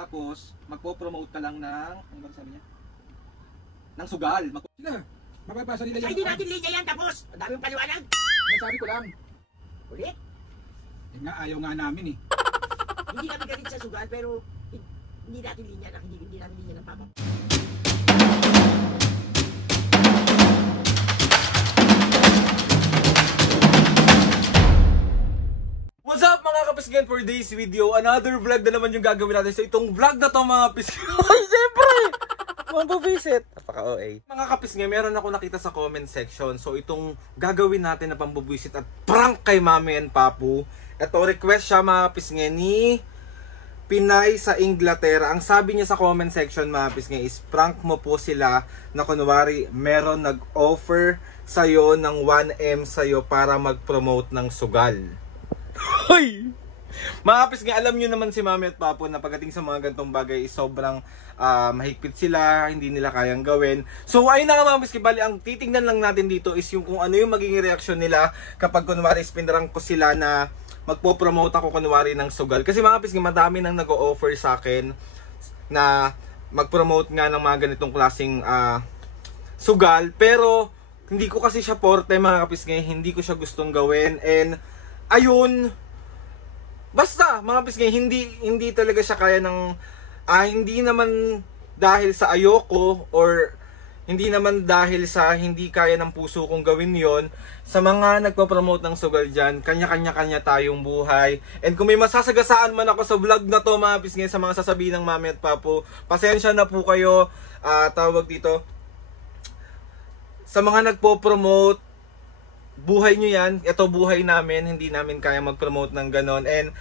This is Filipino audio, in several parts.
Tapos, magpo-promote ka lang ng, ano ba sabi niya? Ng sugal. Sila, mapapasa nila Ay, yan. di natin linya yan tapos. Ang daming paliwanag. Nasabi ko lang. Ulit. Yan nga, ayaw nga namin eh. Hindi kami galit sa sugal pero hindi natin linya na hindi namin linya ng papa. What's up mga kapisgen, for today's video, another vlog na naman yung gagawin natin. So itong vlog na to mga kapisgen, ay siyempre, pambubisit. Napaka-OA. Mga kapisgen, meron ako nakita sa comment section. So itong gagawin natin na pambubisit at prank kay Mami and Papu. Ito request siya mga kapisgen ni Pinay sa Inglaterra. Ang sabi niya sa comment section mga kapisgen is prank mo po sila na kunwari meron nag-offer sa'yo ng 1M sa'yo para mag-promote ng sugal. Hoy! Mga kapisgen, alam nyo naman si Mami at Papu na pagdating sa mga gantong bagay sobrang mahigpit sila, hindi nila kayang gawin. So ayun na nga mga kapisgen, bali ang titingnan lang natin dito is yung kung ano yung magiging reaksyon nila kapag kunwari spinrang ko sila na magpo-promote ako kunwari ng sugal. Kasi mga kapisgen, madami nang nag-o-offer sa akin na mag-promote nga ng mga ganitong klaseng sugal. Pero hindi ko kasi siya forte mga kapisgen, hindi ko siya gustong gawin. And ayun, basta mga kapisgen, hindi talaga siya kaya ng hindi naman dahil sa ayoko or hindi naman dahil sa hindi kaya ng puso kong gawin yon. Sa mga nagpo-promote ng sugal dyan, kanya-kanya tayong buhay. And kung may masasagasaan man ako sa vlog na to mga kapisgen, sa mga sasabihin ng Mami at Papu, pasensya na po kayo. Tawag dito, sa mga nagpo-promote, buhay nyo yan, ito buhay namin, hindi namin kaya mag-promote ng ganon. And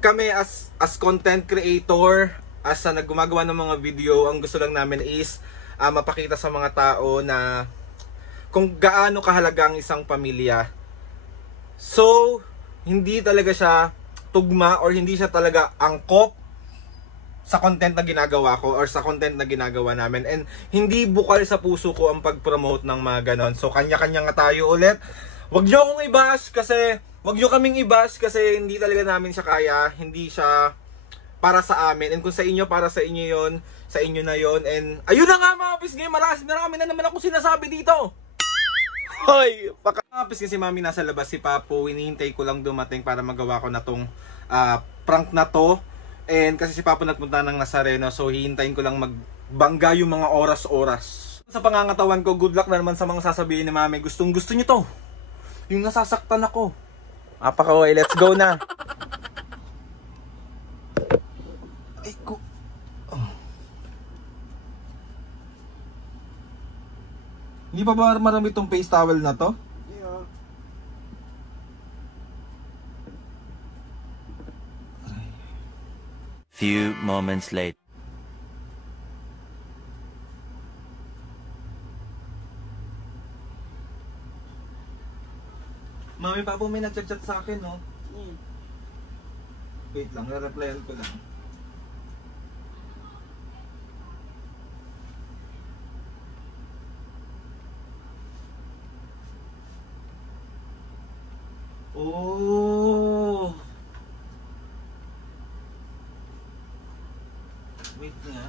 kami as content creator, as gumagawa ng mga video, ang gusto lang namin is mapakita sa mga tao na kung gaano kahalaga ang isang pamilya. So, hindi talaga siya tugma or hindi siya talaga angkop sa content na ginagawa ko or sa content na ginagawa namin. And hindi bukal sa puso ko ang pag-promote ng mga ganon. So, kanya-kanya nga tayo ulit. Wag nyo akong i-bash kasi, wag nyo kaming i-bash kasi hindi talaga namin siya kaya, hindi siya para sa amin. And kung sa inyo, para sa inyo yon, sa inyo na yon. And ayun na nga mga kapisgen, marami na naman ako sinasabi dito. Hoy, mga kapisgen, si Mami nasa labas, si Papu, hinihintay ko lang dumating para magawa ko na tong prank na to. And kasi si Papu nagpunta ng Nazareno, so hihintayin ko lang magbangga yung mga oras-oras. Sa pangangatawan ko, good luck na naman sa mga sasabihin ni Mami. Gustong gusto nyo to. Yung nasasaktan ako. Apaka-okay, let's go na. Ay ko. Hindi pa ba marami itong face towel na to? Yeah. Few moments later. Mami, Papu, may nag-chat sa akin, no? Wait lang, re-replyan ko lang. Oh! Wait nga.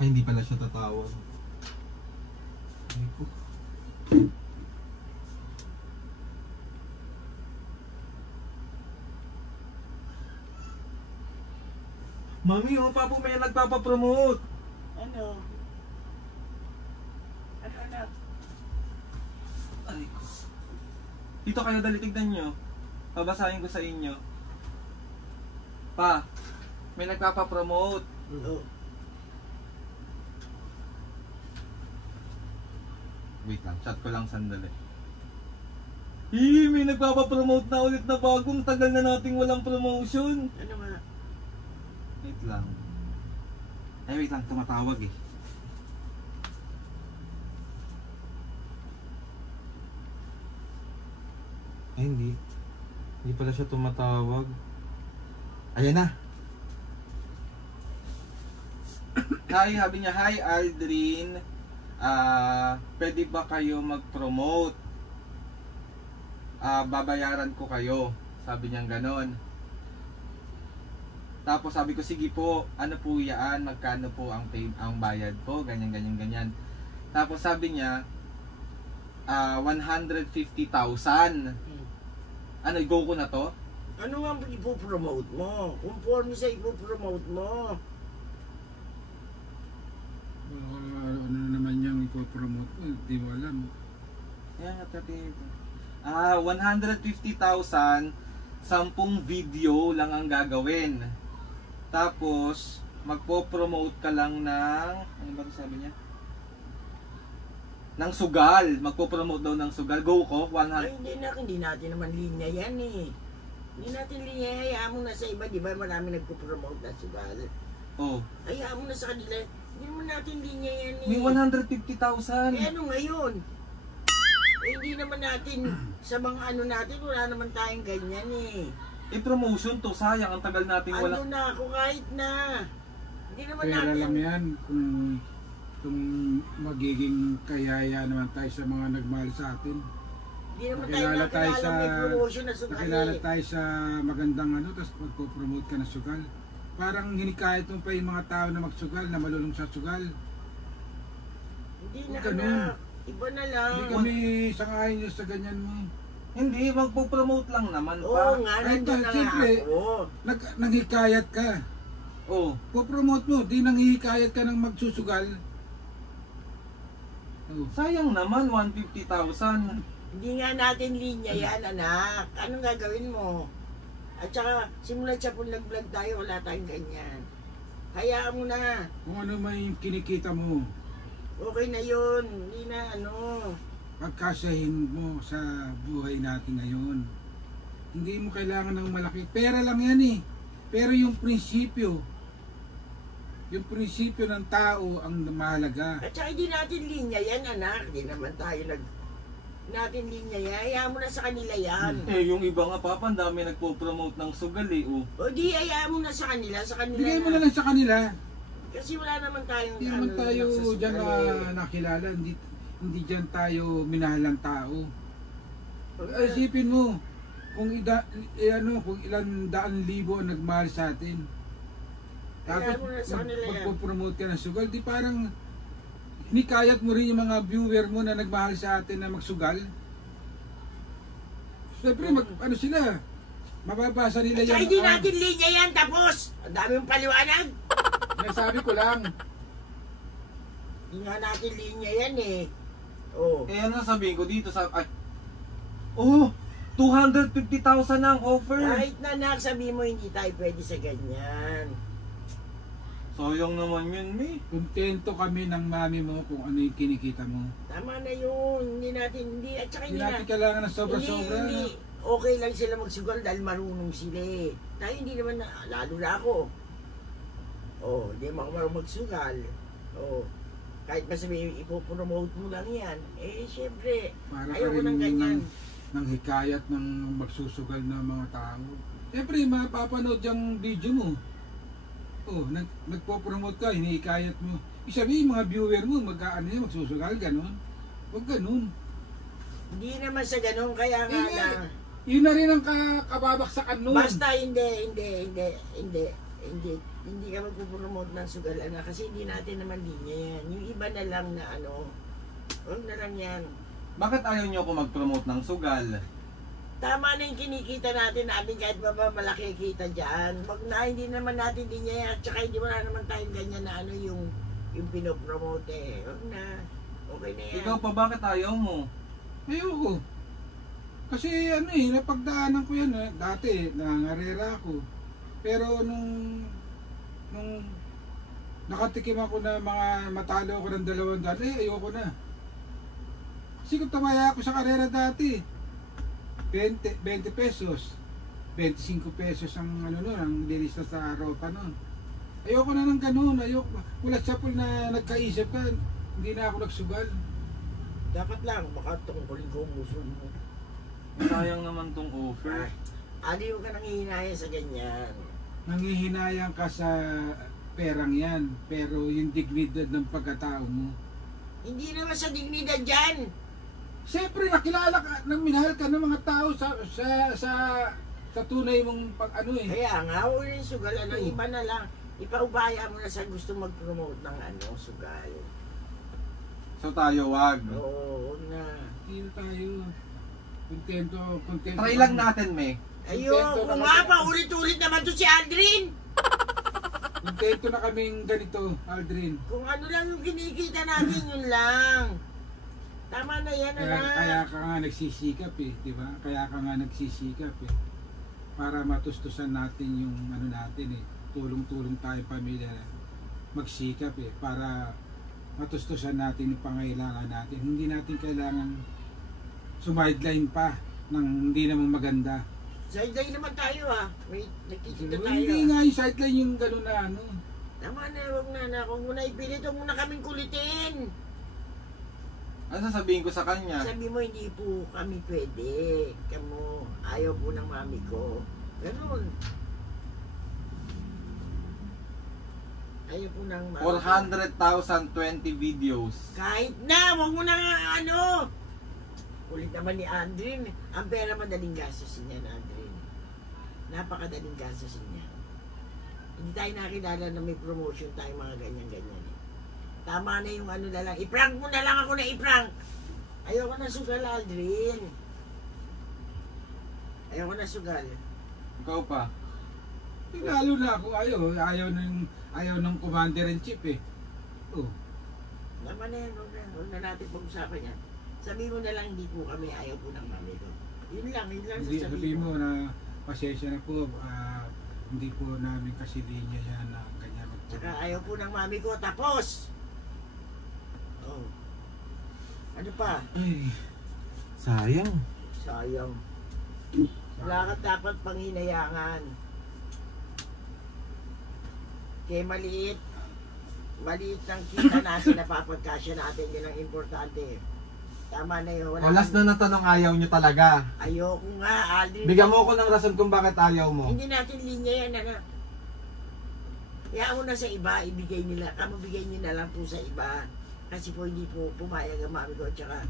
Ay, hindi pala siya tatawag. Ay ko. Mami, yung Papu may nagpapapromote. Ano? Ano? Ay ko. Dito kayo, dali tignan nyo. Babasahin ko sa inyo. Pa, may nagpapapromote. Oo. Wait lang, chat ko lang sandali. May nagpapapromote na ulit na bagong, tagal na nating walang promotion. Ano nga? Wait lang. Ay, wait lang, tumatawag eh. Ay, hindi. Hindi pala siya tumatawag. Ayan na. Hi, sabi niya, hi Aldrin. Pwede ba kayo mag-promote? Babayaran ko kayo. Sabi niya ganon. Tapos sabi ko, sige po, ano po yan? Magkano po ang bayad po? Ganyan, ganyan, ganyan. Tapos sabi niya, 150,000. Ano, go ko na to? Ano nga ipopromote mo? Conforme sa ipopromote mo. Ano naman yung ipopromote ko, hindi mo alam. Yan, 150,000, 10 video lang ang gagawin. Tapos, magpo-promote ka lang ng, ano ba sabi niya? Ng sugal. Magpo-promote daw ng sugal. Go ko, 100. Ay, hindi natin naman linya yan eh. Hindi natin linya, hayaan mo na sa iba, di ba marami nagpo-promote na sugal. Oh. Hayaan mo na sa kanila, hindi naman natin linya yan eh. May 150,000. Eh ano ngayon? Eh hindi naman natin, sa mga ano natin, wala naman tayong ganyan eh. Promotion to, sayang, ang tagal nating wala. Ando na ako kahit na. Hindi naman Pera natin. lang yan kung magiging kayaya naman tayo sa mga nagmahal sa atin. Hindi naman tayo Nakilala tayo nakilala may promotion na sugal nakilala eh. tayo sa magandang ano, tapos magpo-promote ka ng sugal. Parang hinikayat mo pa yung mga tao na magsugal, na malulong sa sugal. Hindi na Ganun. anak. Iba na lang. Hindi kami sangayon sa ganyan mo. Hindi, magpo-promote lang naman Oo pa. nga, Ay, nandun na nga siyempre. ako. Nanghikayat ka. Oh. Po-promote mo, di nanghihikayat ka ng magsusugal. Oh. Sayang naman, 150,000. Hindi nga natin linya yan, anak. Anong gagawin mo? At saka, simula sa nag-vlog tayo, wala tayong ganyan. Hayaan mo na. Kung ano may kinikita mo, Okay na yun. Hindi na ano. pagkasahin mo sa buhay natin ngayon. Hindi mo kailangan ng malaki. Pera lang yan eh. Pero yung prinsipyo ng tao ang mahalaga. At saka hindi natin linya yan, anak. Hindi naman tayo natin linya yan. Hayaan mo na sa kanila yan. Yung iba nga papa, ang dami nagpo-promote ng sugal eh. Oh. O di, hayaan mo na sa kanila. Sa kanila Bigay mo na lang sa kanila. Kasi wala naman tayong Hindi naman tayo nagsasusukal dyan eh. nakilala. Hindi dyan tayo minahal ng tao. Isipin mo, kung ilan daan libo ang nagmahal sa atin. Tapos Kaya mo na sa kanila yan. magpo-promote ka ng sugal, di parang hinikayat mo rin yung mga viewer mo na nagmahal sa atin na magsugal. Siyempre, ano sila, mababasa nila At saka yung... hindi natin linya yan, tapos. Ang dami mong paliwanag. Nasabi ko lang, Hindi nga natin linya yan eh. Oh. Ano sabihin ko dito sa... Ay. Oh! 250,000 na ang offer! Kahit na sabi mo hindi tayo pwede sa ganyan. Sayang naman yun, me. kontento kami ng mami mo kung ano yung kinikita mo. Tama na yun. At saka Hindi natin kailangan ng sobra-sobra. Hindi, okay lang sila magsugal dahil marunong sila eh. Tayo hindi naman lalo na ako. Oh, hindi mo ako marunong magsugal. Oh, kahit ba sabihin, ipopromote mo lang yan. Eh, syempre, Para ka ayoko rin ng ganyan. ng hikayat ng magsusugal na mga tao. Siyempre, mapapanood yung video mo. Oh, nagpo-promote ka, hinihikayat mo. Isabihin mga viewer mo, magsusugal, ganun. Huwag ganun. Hindi naman sa ganun, kaya nga lang. Yun na rin ang kababaksakan nun. Basta hindi ka magpupromote ng sugal, anak, kasi hindi natin naman linya yan. Yung iba na lang na huwag na lang yan. Bakit ayaw nyo ako mag-promote ng sugal? Tama na yung kinikita natin kahit ba malaki kita dyan. Wag na, hindi naman natin linya yan. At saka hindi wala naman tayong ganyan na yung pinopromote eh. Wag na. Okay na yan. Ikaw pa, bakit ayaw mo? Ayoko. Kasi napagdaanan ko yan. Dati, nangangarera ako. Pero nung nakatikim ako na mga matalo ako ng 200, ayoko na. Kasi kung tamaya ako sa karera dati, 20 pesos, 25 pesos ang ang lilista sa ropa nun. Ayoko na ng ganun, ayoko. Mula sa pool na nagkaisip ka, hindi na ako nagsugal. Dapat lang, baka tungkulin ko ang muso mo. Sayang naman tong offer. Aliw ka nang hihinaya sa ganyan. Nangihinayang ka sa perang yan. Pero yung dignidad ng pagkatao mo. Hindi naman sa dignidad dyan. Siyempre, nakilala ka, nang minahal ka ng mga tao sa tunay mong pag-ano eh. Kaya nga, huwag yung sugal. Ano, iba na lang. Ipaubaya mo na sa gusto mag-promote ng sugal. So tayo, wag. Oo, huwag na. Hindi na tayo. Kontento. Try lang natin, me. Ayoko nga pa, ulit-ulit naman to si Aldrin. Kontento na kaming ganito, Aldrin. Kung ano lang yung kinikita natin, yun lang. Tama na yan, Kaya ka nga nagsisikap eh, di ba? Kaya ka nga nagsisikap eh. Para matustusan natin yung ano natin eh. Tulong-tulong tayo pamilya. Magsikap eh. Para matustusan natin yung pangailangan natin. Hindi natin kailangan sumideline pa ng hindi naman maganda. Sideline naman tayo Wait, nakikita tayo. Hindi nga yung sideline yung gano'n na ano. Tama na, huwag na. Kung muna ipilit, huwag muna kaming kulitin. Ano sasabihin ko sa kanya? Sabi mo, hindi po kami pwede. Kamu, ayaw po ng mami ko. Ganun. Ayaw po ng mami. 400,000 20 videos. Kahit na, huwag mo na ano. Ulit naman ni Aldrin. Ang pera madaling gastusin niya, Aldrin. Napakadaling gastusin niya. Hindi tayo nakilala na may promotion tayo, mga ganyan-ganyan. Tama na yung ano na lang. I-prank mo na lang ako na i-prank. Ayoko na sugal, Aldrin. Ayoko na sugal. Ikaw pa. Lalo na ako ayaw ng commander-in-chief eh. Oh. Tama na yan. Huwag na natin pag-usapan yan. Sabi mo na lang, hindi po kami ayaw po ng mami ko. Yun lang Hindi, sasabihin sabihin mo. mo na pasensya na po, hindi po namin kasi linya yan na ganyan. Tsaka ayaw po ng mami ko, tapos! Oh. Ano pa? Ay, sayang. Sayang. Wala ka dapat panghinayangan. Kaya maliit ng kita natin na papagkasya natin, yun ang importante. Tama na yun. O, last na natanong, ayaw nyo talaga. Ayoko nga, Aldrin. Bigyan mo ko ng rason kung bakit ayaw mo. Hindi natin linya yan, Kaya mo na sa iba, ibigay nila. Kamabigay nyo na lang po sa iba. Kasi po hindi po pumayag ang mami ko. Tsaka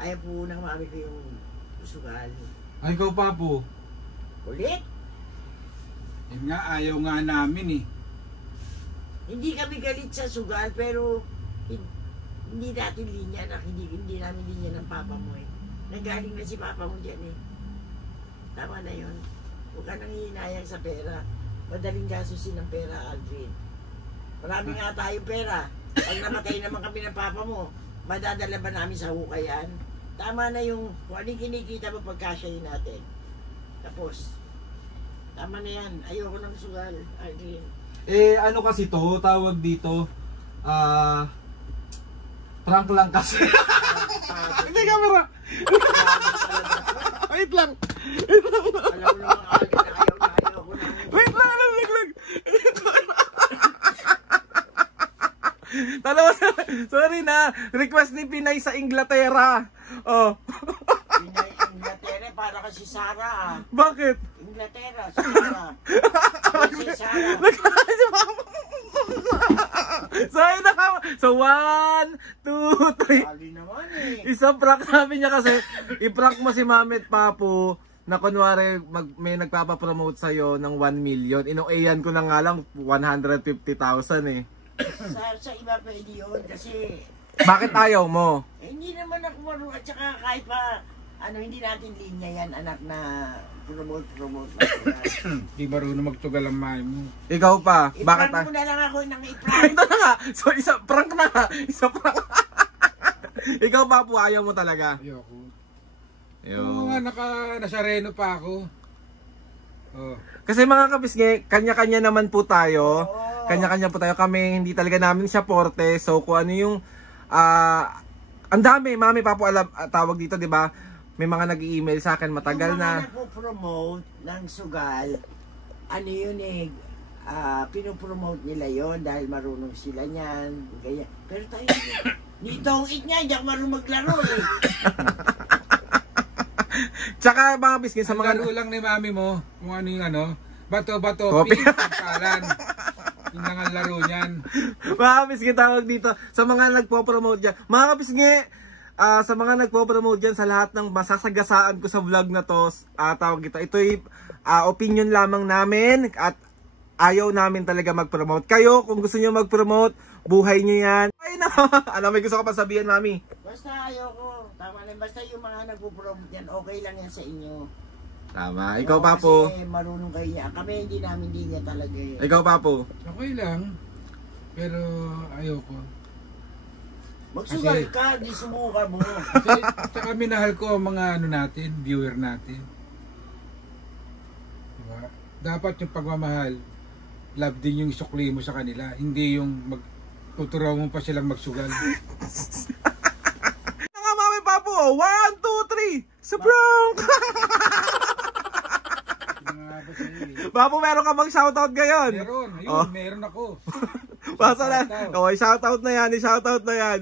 ayaw po ng mami ko yung sugal. Ay, ikaw pa po. Ulit? Yun nga, ayaw nga namin eh. Hindi kami galit sa sugal, pero hindi natin linya, hindi namin linya ng papa mo eh. Nagaling na si papa mo dyan eh. Tama na yun. Huwag ka nang hihinayang sa pera. Madaling gasusin ng pera, Aldrin. Marami nga tayong pera. Pag namatay naman kami ng papa mo, madadala ba namin sa hukayan? Tama na yung kung anong kinikita mo pagkasyahin natin. Tapos, tama na yan. Ayoko ng sugal, Aldrin. Eh, ano kasi to, tawag dito, prank lang kasi. Hindi camera. Wait lang. Alam mo naman, Aldrin, ayaw ko na. Wait lang, lag. Talawa, sorry na. Request ni Pinay sa Inglaterra. Oh. Inglaterra, para kasi Sara Bakit? Inglaterra, Sara. Si Sara. So, ayun na ka. So, 1, 2, 3. Kali naman eh. Isang prank namin niya kasi, i-prank mo si Mami at Papo na kunwari may nagpapapromote sa'yo ng 1 million. Ino-ayan ko na nga lang 150,000 eh. Sa iba pwede yun kasi Bakit ayaw mo? hindi naman ako marunong at saka kahit pa hindi natin linya yan anak na promote. Di marunong magtugal ang mami mo. Ikaw pa, bakit I-prank mo na lang ako ng i-prank. Ito na nga, so isa prank na nga, isa prank. Ikaw Papo, ayaw mo talaga. Ayoko. Ayun. Oo nga, nasa Reno pa ako. Oh. Kasi mga kapisngi, kanya-kanya naman po tayo. Oo. Kanya-kanya po tayo. Kami, hindi talaga namin siya porte. So, kung ano yung, ang dami, Mami, Papo, alam, tawag dito, di ba? May mga nag-i-email sa akin, matagal yung na. mga nagpo-promote ng sugal, ano yun eh, pinopromote nila yon dahil marunong sila niyan. Ganyan. Pero tayo, nitong it niya, hindi ako marunong maglaro eh. Tsaka mga biskin sa Ang mga... laro lang ni mami mo, kung ano yung bato, Topic. pink, pagkalan. Yun lang ang laro niyan. Mga kapisngi, tawag dito sa mga nagpo-promote dyan. Mga kapisngi, sa mga nagpo-promote dyan, sa lahat ng masasagasaan ko sa vlog na to, tawag dito, ito'y opinion lamang namin at ayaw namin talaga mag-promote. Kayo, kung gusto nyo mag-promote, buhay nyo yan. Ay na! Ano, may gusto ka pa sabihin, mami? Basta ayoko. Tama lang. Basta yung mga nagpo-promote yan, okay lang yan sa inyo. Tama. Ikaw, Papo. Kasi marunong kayo yan. Kami hindi namin linya talaga eh. Ikaw, Papo. Okay lang. Pero ayoko. Magsugal Kasi- ka, di sumuka mo. Kasi tsaka minahal ko ang mga ano natin, viewer natin. Diba? Dapat yung pagmamahal, love din yung isukli mo sa kanila. Hindi yung tuturaw mo pa silang magsugal. Nga, mami, Papo. 1, 2, 3. Sa prank! Mga ba sa'yo eh. Papo, meron ka bang shoutout ngayon? Meron, ayun, Oh. meron ako. Basta na. Shoutout. Okay, shoutout na yan. I-shoutout na yan.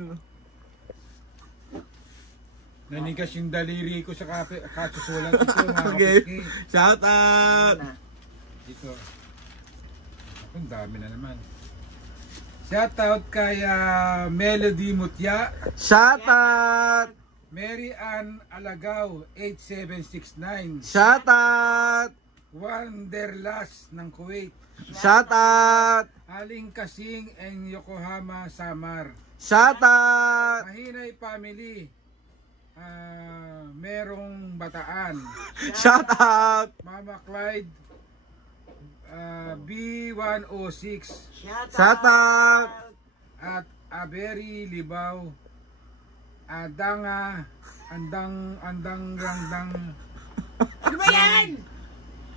Nanigas yung daliri ko sa kasusulat ito, mga Okay. kapiski. Shoutout! Na. Dito. Ang dami na naman. Shoutout kay Melody Mutya, Shoutout! Mary Ann Alagaw 8769, Shoutout! Wanderlas ng Kuwait, Shoutout! Aling Kasing and Yokohama Samar, Shoutout! Mahinay Family, Merong Bataan, Shoutout! Mama Clyde, B106, Shoutout! at Aberi Libaw, Adanga, Andang Rangdang, Ano ba yan?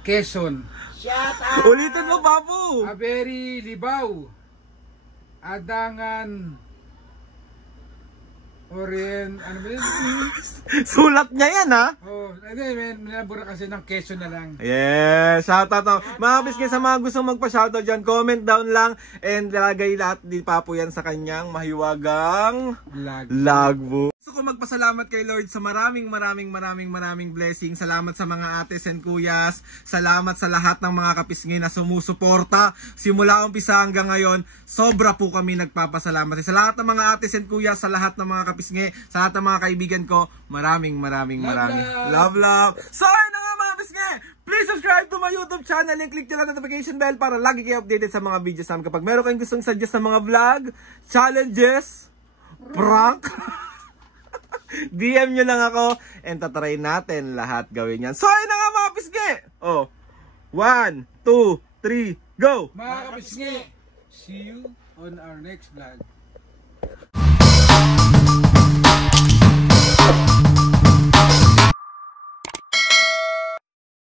Quezon. Shut up! Ulitin mo, Papo! Aberi Libaw, Adangan, Orient, ano ba yun? Sulat niya yan, ha? Oh, hindi, may nabura kasi ng Quezon na lang. Yes! Shoutout to. Mga biscuits, sa mga gustong magpa-shoutout dyan, comment down lang and lagay lahat din Papo yan sa kanyang mahiwagang Lag. logbook. Gusto ko magpasalamat kay Lord sa maraming blessings. Salamat sa mga ates and kuyas. Salamat sa lahat ng mga kapisngin na sumusuporta. Simula umpisa hanggang ngayon, sobra po kami nagpapasalamat. Sa lahat ng mga ates and kuyas, sa lahat ng mga kapisngi, sa lahat ng mga kaibigan ko, maraming love. So ayun na nga mga kapisngi, please subscribe to my YouTube channel and click nyo lang notification bell para lagi kayo updated sa mga videos namin. Kapag meron kayong gustong suggest na mga vlog, challenges, prank, DM nyo lang ako and tatry natin lahat gawin yan. So ayun na nga mga pisngi. Oh, 1, 2, 3, go! Mga kapisngi, see you on our next vlog.